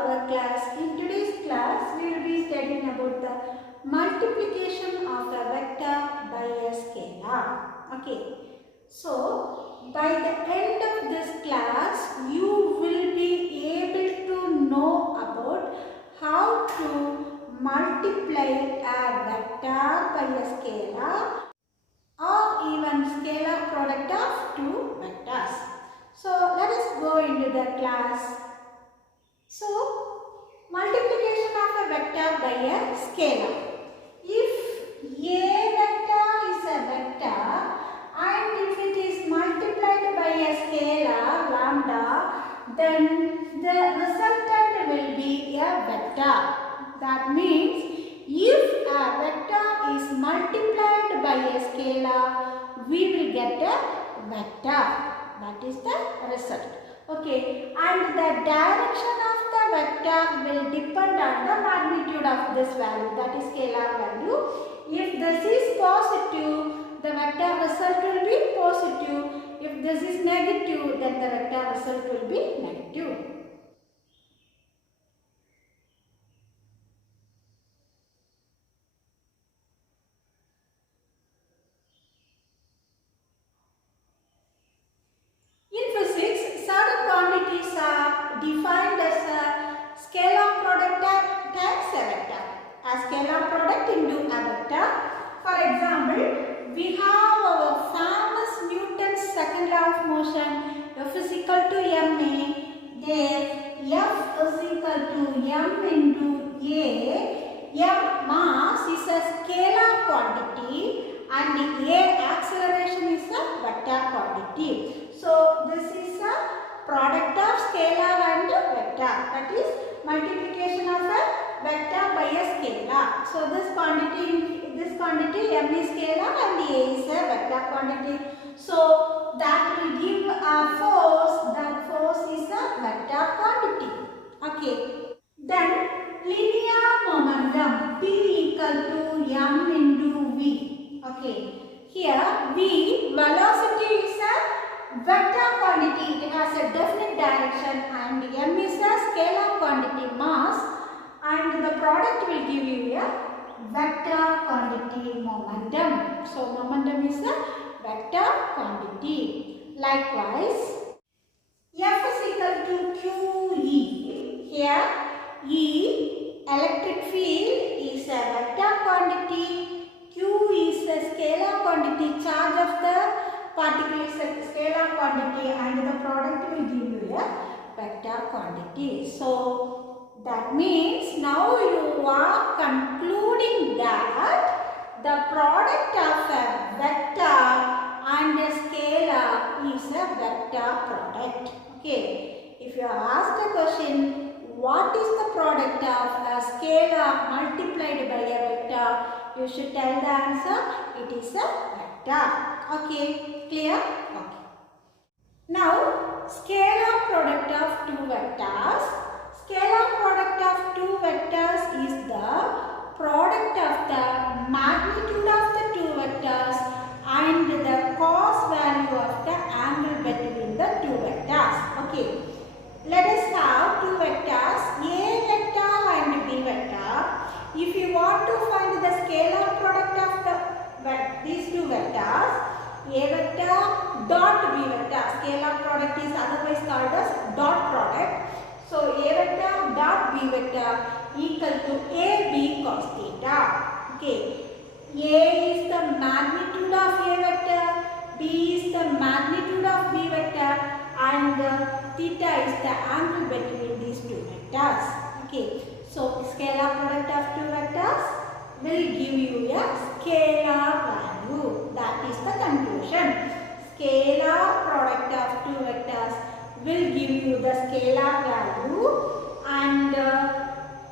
our class. In today's class, we will be studying about the multiplication of a vector by a scalar. Okay. So, by the end of this class, you will be able to know about how to multiply a vector by a scalar or even scalar product of two vectors. So, let us go into the class. So, multiplication of a vector by a scalar. If a vector is a vector and if it is multiplied by a scalar lambda, then the resultant will be a vector. That means if a vector is multiplied by a scalar, we will get a vector. That is the result. Okay, and the direction of the vector will depend on the magnitude of this value, that is scalar value. If this is positive, the vector result will be positive. If this is negative, then the vector result will be negative. Defined as a scalar product times a vector. A scalar product into a vector. For example, we have our famous Newton's second law of motion. F is equal to ma. There, F is equal to m into a. M mass is a scalar quantity and a acceleration is a vector quantity. So, this is a product of scalar and vector, that is multiplication of a vector by a scalar. So this quantity m is scalar and a is a vector quantity. So that will give a force. That force is a vector quantity. Okay. Then linear momentum P equal to m into v. Okay. Here v, velocity is a vector quantity, it has a definite direction, and m is a scalar quantity mass, and the product will give you a vector quantity momentum. So momentum is a vector quantity. Likewise, F is equal to QE. Here E, electric field, is a vector quantity. Q is a scalar quantity, charge of the particle is a scalar quantity, and the product will give you a vector quantity. So that means now you are concluding that the product of a vector and a scalar is a vector product. Okay. If you are asked a question, what is the product of a scalar multiplied by a vector? You should tell the answer, it is a vector. Okay, clear? Okay. Now, scalar product of two vectors. Scalar product of two vectors is the product of the magnitude of the two vectors and the cos value of the angle between the two vectors. Okay. Let us have two vectors, A vector and B vector. If you want to find the scalar product of these two vectors, A vector dot B vector, scalar product is otherwise called as dot product. So, A vector dot B vector equal to AB cos theta. Okay. A is the magnitude of A vector, B is the magnitude of B vector, and theta is the angle between these two vectors. Okay. So, scalar product of two vectors will give you a scalar value. That is the conclusion. Scalar product of two vectors will give you the scalar value, and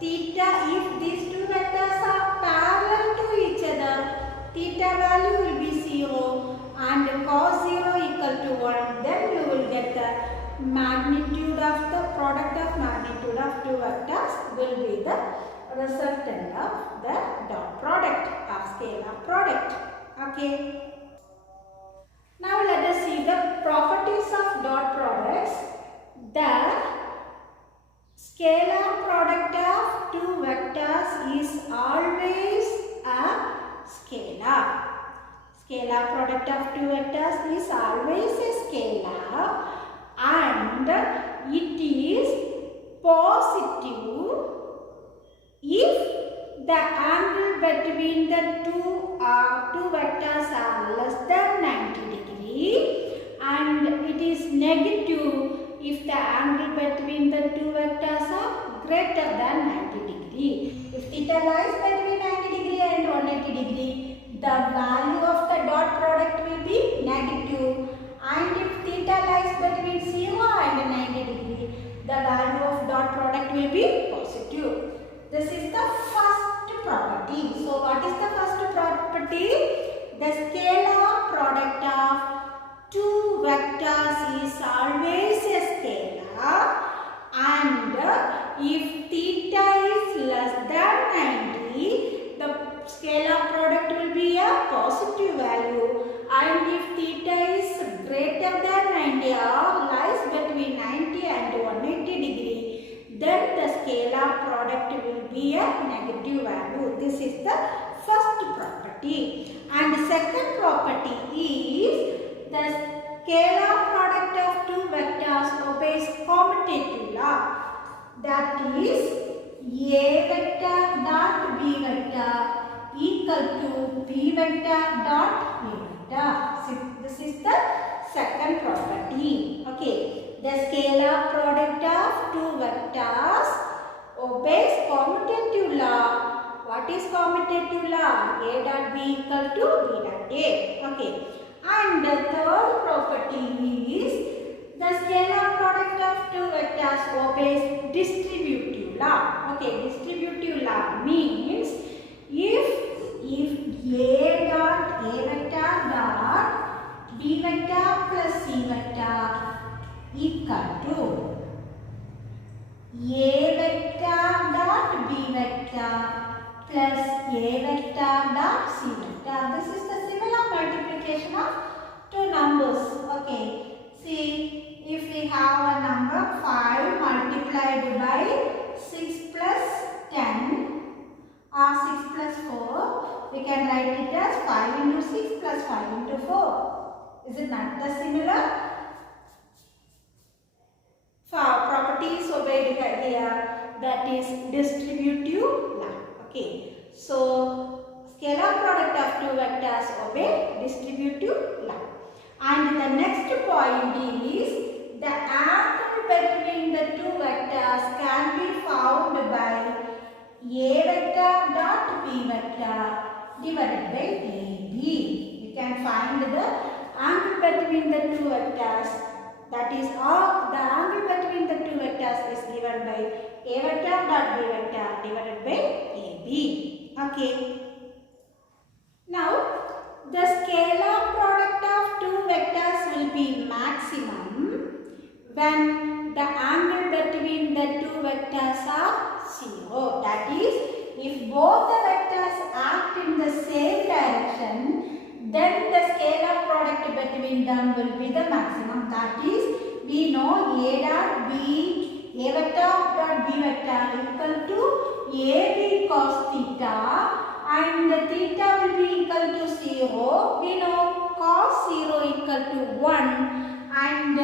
theta, if these two vectors are parallel to each other, theta value will be 0 and cos 0 equal to 1. Then you will get the magnitude of the product of magnitude of two vectors will be the resultant of the dot product of scalar product. Okay. Now let us see the properties of dot products. The scalar product of two vectors is always a scalar and it is positive if the angle between the two vectors are less than 90 degree, and it is negative if the angle between the two vectors are greater than 90 degree. If theta lies between 90 degree and 180 degree, the value of the dot product will be negative, and if theta lies between 0 and 90 degree, the value of dot product will be positive. This is the first property. So what is the first property? The scalar product of two vectors is always a scalar, and if theta is less than 90, the scalar product will be a positive value, and if theta is greater than 90 or lies between 90 and 180 degree, then the scalar product will be a negative value. This is the first property. And the second property is the scalar product of two vectors obeys commutative law. That is, A vector dot B vector equal to B vector dot A vector. This is the second property. Okay. The scalar product of two vectors obeys commutative law. What is commutative law? A dot B equal to B dot A. Okay. And the third property is the scalar product of two vectors obeys distributive law. Okay, distributive law means if A dot A vector dot B vector plus C vector equal to A vector dot B vector plus A vector dot C vector. This is the similar multiplication of two numbers. Okay. See, if we have a number 5 multiplied by 6 plus 10 or 6 plus 4, we can write it as 5 into 6 plus 5 into 4. Is it not the similar? Properties obeyed here, that is distributive law. Okay. So, scalar product of two vectors obey distributive law. And the next point is the angle between the two vectors can be found by A vector dot B vector divided by AB. You can find the angle between the two vectors, that is the angle between the two vectors is given by A vector dot B vector divided by AB. Okay. Now, the scalar product of two vectors will be maximum when the angle between the two vectors are 0. That is, if both the vectors act in the same direction, then the scalar product between them will be the maximum. That is, we know A vector dot B vector equal to AB cos theta, and the theta will be equal to 0. We know cos 0 equal to 1, and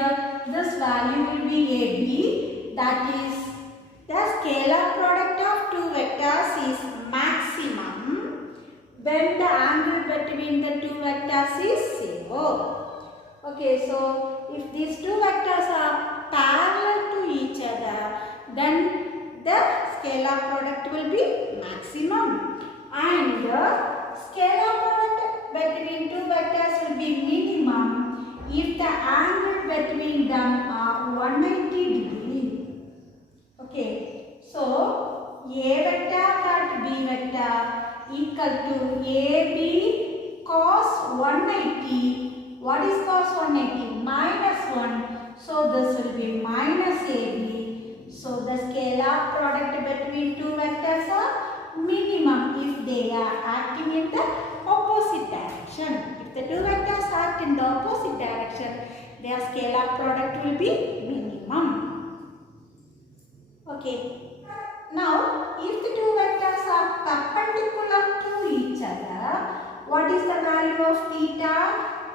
this value will be AB. That is, the scalar product of two vectors is maximum when the angle between the two vectors is 0. Okay, so if these two vectors are parallel to each other, then the scalar product will be maximum. And the scalar product between two vectors will be minimum if the angle between them are 180 degree. Okay, so A vector dot B vector equal to AB cos 180. What is cos 180? Minus 1. So this will be minus AB. So the scalar product between two vectors are minimum if they are acting in the opposite direction. If the two vectors act in the opposite direction, their scalar product will be minimum. Okay. Now, if the two vectors are perpendicular to each other, what is the value of theta?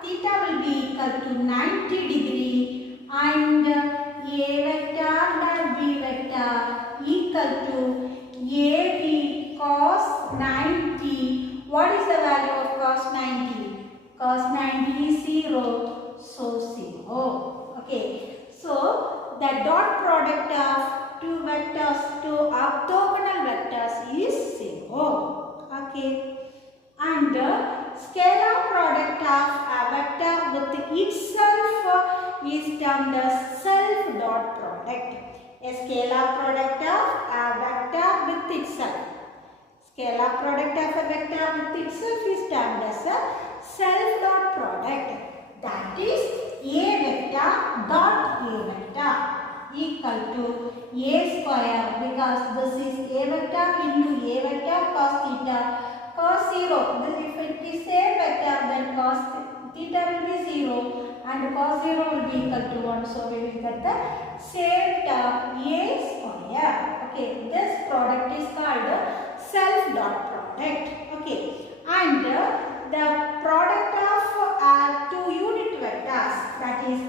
theta will be equal to 90 degree and A vector and B vector equal to AB cos 90. What is the value of cos 90? Cos 90 is 0, so 0. Okay, so the dot product of two vectors, two orthogonal vectors is 0. Okay, and scalar product of a vector with itself is termed as self dot product. A scalar product of a vector with itself. Scalar product of a vector with itself is termed as a self dot product. That is A vector dot A vector equal to A square, because this is A vector into A vector cos theta cos 0. If it is same vector, then cos theta will be 0 and cos 0 will be equal to 1. So we will get the same term A square. Okay, this product is called self dot product. Okay, and the product of two unit vectors, that is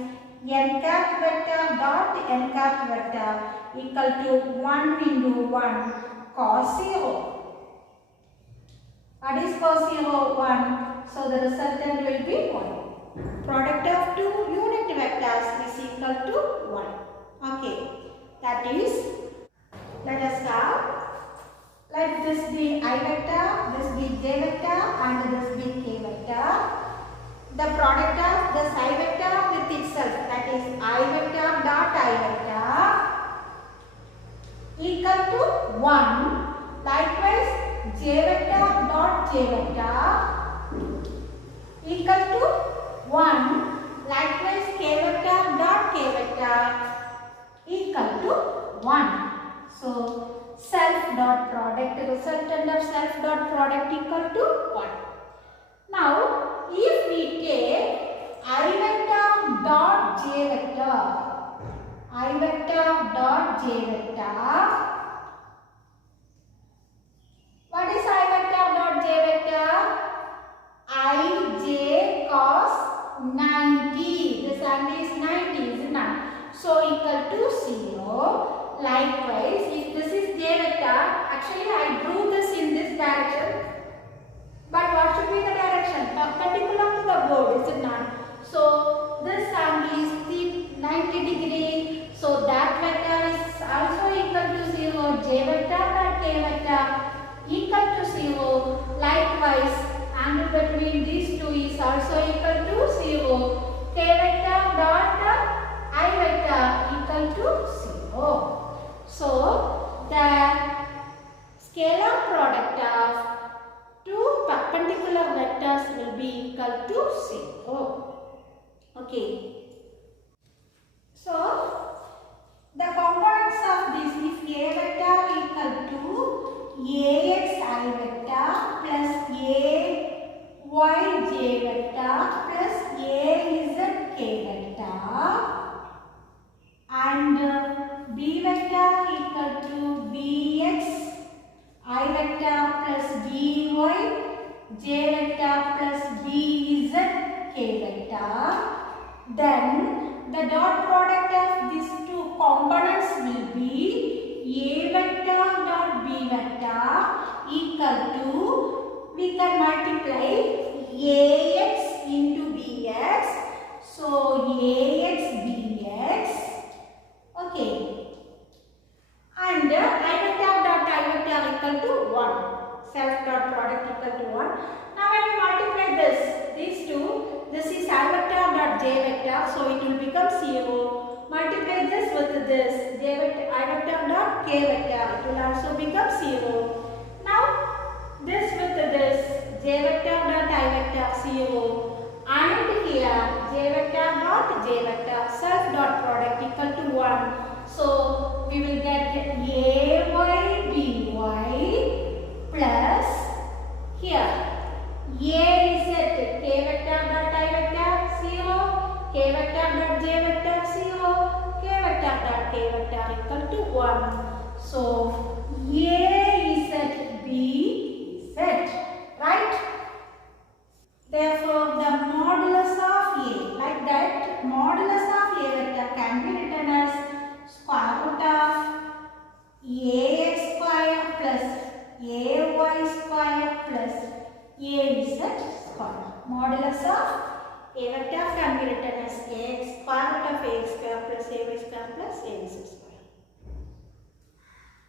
n cap vector dot n cap vector equal to 1 into 1 cos 0. What is cos 0? 1. So the resultant will be 1. Product of two unit vectors is equal to 1. Okay, that is, let us start. Let this be I vector, this be j vector and this be k vector. The product of this I vector with itself, that is I vector dot I vector equal to 1. Likewise j vector dot j vector equal to 1. Likewise k vector dot k vector equal to 1. So self dot product, resultant of self dot product equal to 1. Now if we take I vector dot j vector, I vector dot j vector, what is I vector dot j vector? Ij cos 90. This angle is 90, isn't it? So equal to 0. Likewise, if this is j vector, actually I drew this in this direction, but what should be the direction? Perpendicular to the board, is it not? So this angle is 90 degree, so that vector is also equal to 0. J vector dot k vector equal to 0. Likewise, angle between these two is also equal to 0. K vector dot I vector equal to 0. So the scalar product of two perpendicular vectors will be equal to 0. Okay. So the components of this, if A vector equal to Ax I vector plus Ay j vector plus Az k vector, and B vector equal to Bx I vector plus By j vector plus Bz k vector, then the dot product of these two components will be A vector dot B vector equal to, we can multiply Ax into Bx, so Ax Bx. Okay, and I vector dot I vector equal to 1, self dot product equal to 1. Now when we multiply these two, this is I vector dot j vector, so it will become 0. Multiply this with this, j vector I vector dot k vector, it will also become 0. Now this with this, j vector dot I vector 0, and here j vector dot j vector self dot product equal to 1. So we will get Ay by plus here A is at k vector dot I vector 0, k vector dot j vector 0, k vector dot k vector equal to 1. So A is at B is at, right? Therefore the modulus because of a vector can be written as x square root of ax square plus ay square plus ax square.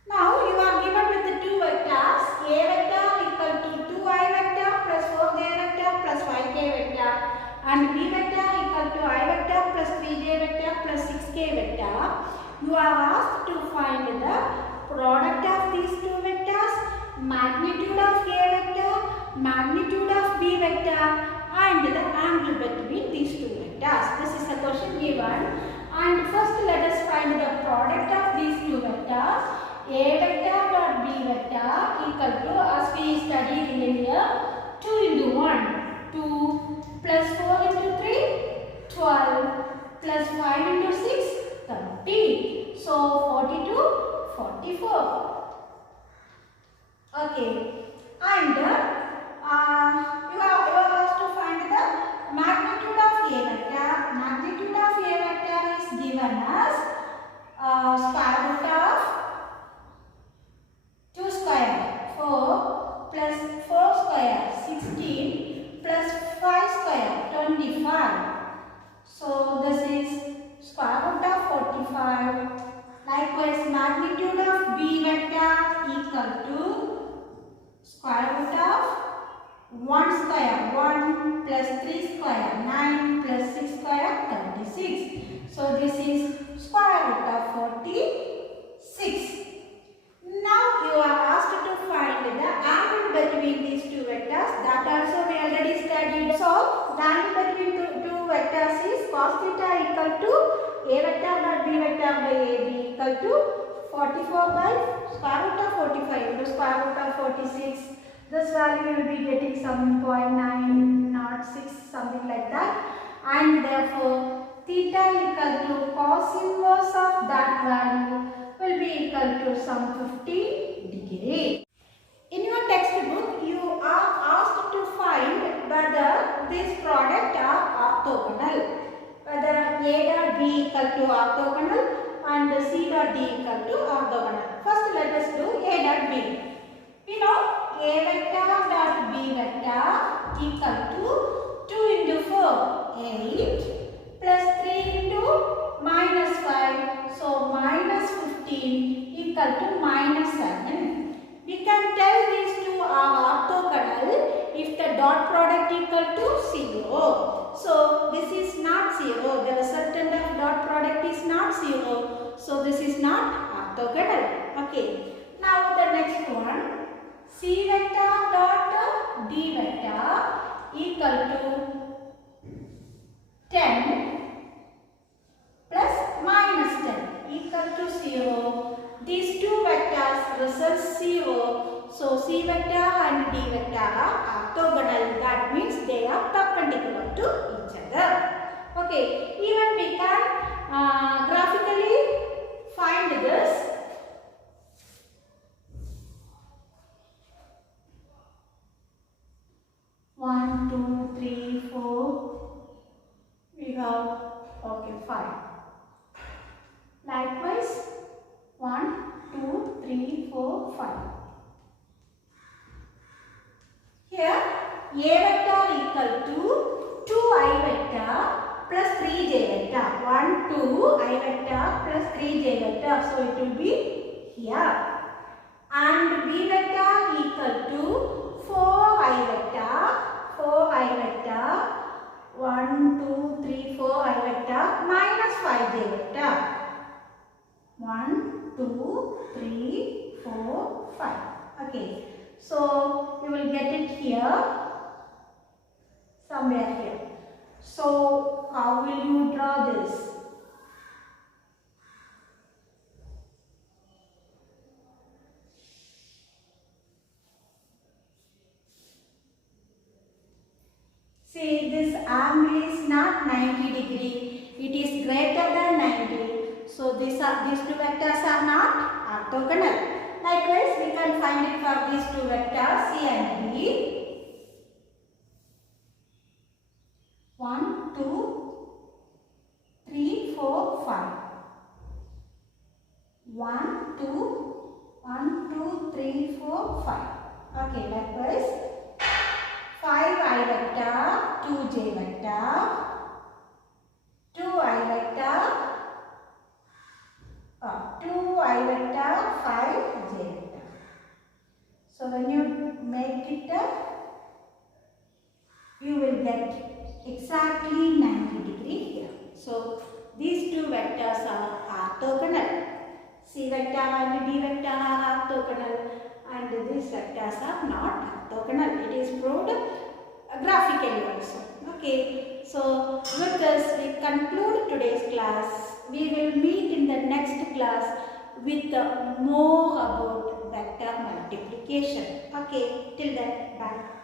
Now you are given with the two vectors, a vector equal to 2i vector plus 4j vector plus 5k vector and b vector equal to I vector plus 3j vector plus 6k vector. You are asked to find the product of these two vectors, magnitude of a vector, magnitude of b vector and the angle between these two vectors. This is a question given, and first let us find the product of these two vectors. A vector dot b vector equal to, as we studied earlier, 2 into 1, 2 plus 4 into 3, 12 plus 5 into 6, 30. So 42, 44. Okay, and you are asked to find the magnitude of a vector. Magnitude of a vector is given as square root of 2 square, 4 plus 4 square, 16 plus 5 square, 25. So this is square root of 45. Likewise, magnitude of b vector equal to square root of 1 square, 1 plus 3 square, 9 plus 6 square, 36. So this is square root of 46. Now you are asked to find the angle between these two vectors. That also we already studied. So the angle between two vectors is cos theta equal to a vector dot b vector by ab equal to 44 by square root of 45 into square root of 46. This value will be getting some 0.906, something like that, and therefore theta equal to cos inverse of that value will be equal to some 50 degree. In your textbook, you are asked to find whether this product are orthogonal, whether a dot b equal to orthogonal and c dot d equal to orthogonal. First, let us do a dot b. We know a vector dot b vector equal to 2 into 4, 8 plus 3 into minus 5, so minus 15 equal to minus 7. We can tell these two are orthogonal if the dot product equal to 0. So this is not 0. The resultant of dot product is not 0. So this is not orthogonal. Okay. Now the next one, c vector dot d vector equal to 10 plus minus 10 equal to 0. These two vectors result 0. So c vector and d vector are orthogonal. That means they are perpendicular to each other. Okay, even we can graphically find this. One, two, three, four. We have okay 5. Likewise, 1, 2, 3, 4, 5. Here, a vector equal to 2i vector plus 3j vector. 1, 2, I vector plus 3j vector. So it will be here. And b vector equal to 4i vector. 4i vector. 1, 2, 3, 4i vector minus 5j vector. 1, 2, 3, 4, 5. Okay. So you will get it here, somewhere here. So how will you draw this? See, this angle is not 90 degree. It is greater than 90. So these two vectors are not orthogonal. Likewise, we can find it for these two vectors c and d. 1, 2, 3, 4, 5. 1, 2, 1, 2, 3, 4, 5. Okay, likewise 5i vector, 2j vector, 2i vector, 2i vector, 5j vector. So when you make it you will get exactly 90 degree here. So these two vectors are orthogonal. C vector and D vector are orthogonal and these vectors are not orthogonal. It is proved graphically also. Okay. So with this we conclude today's class. We will meet in the next class with more about vector multiplication. Okay. Till then, bye.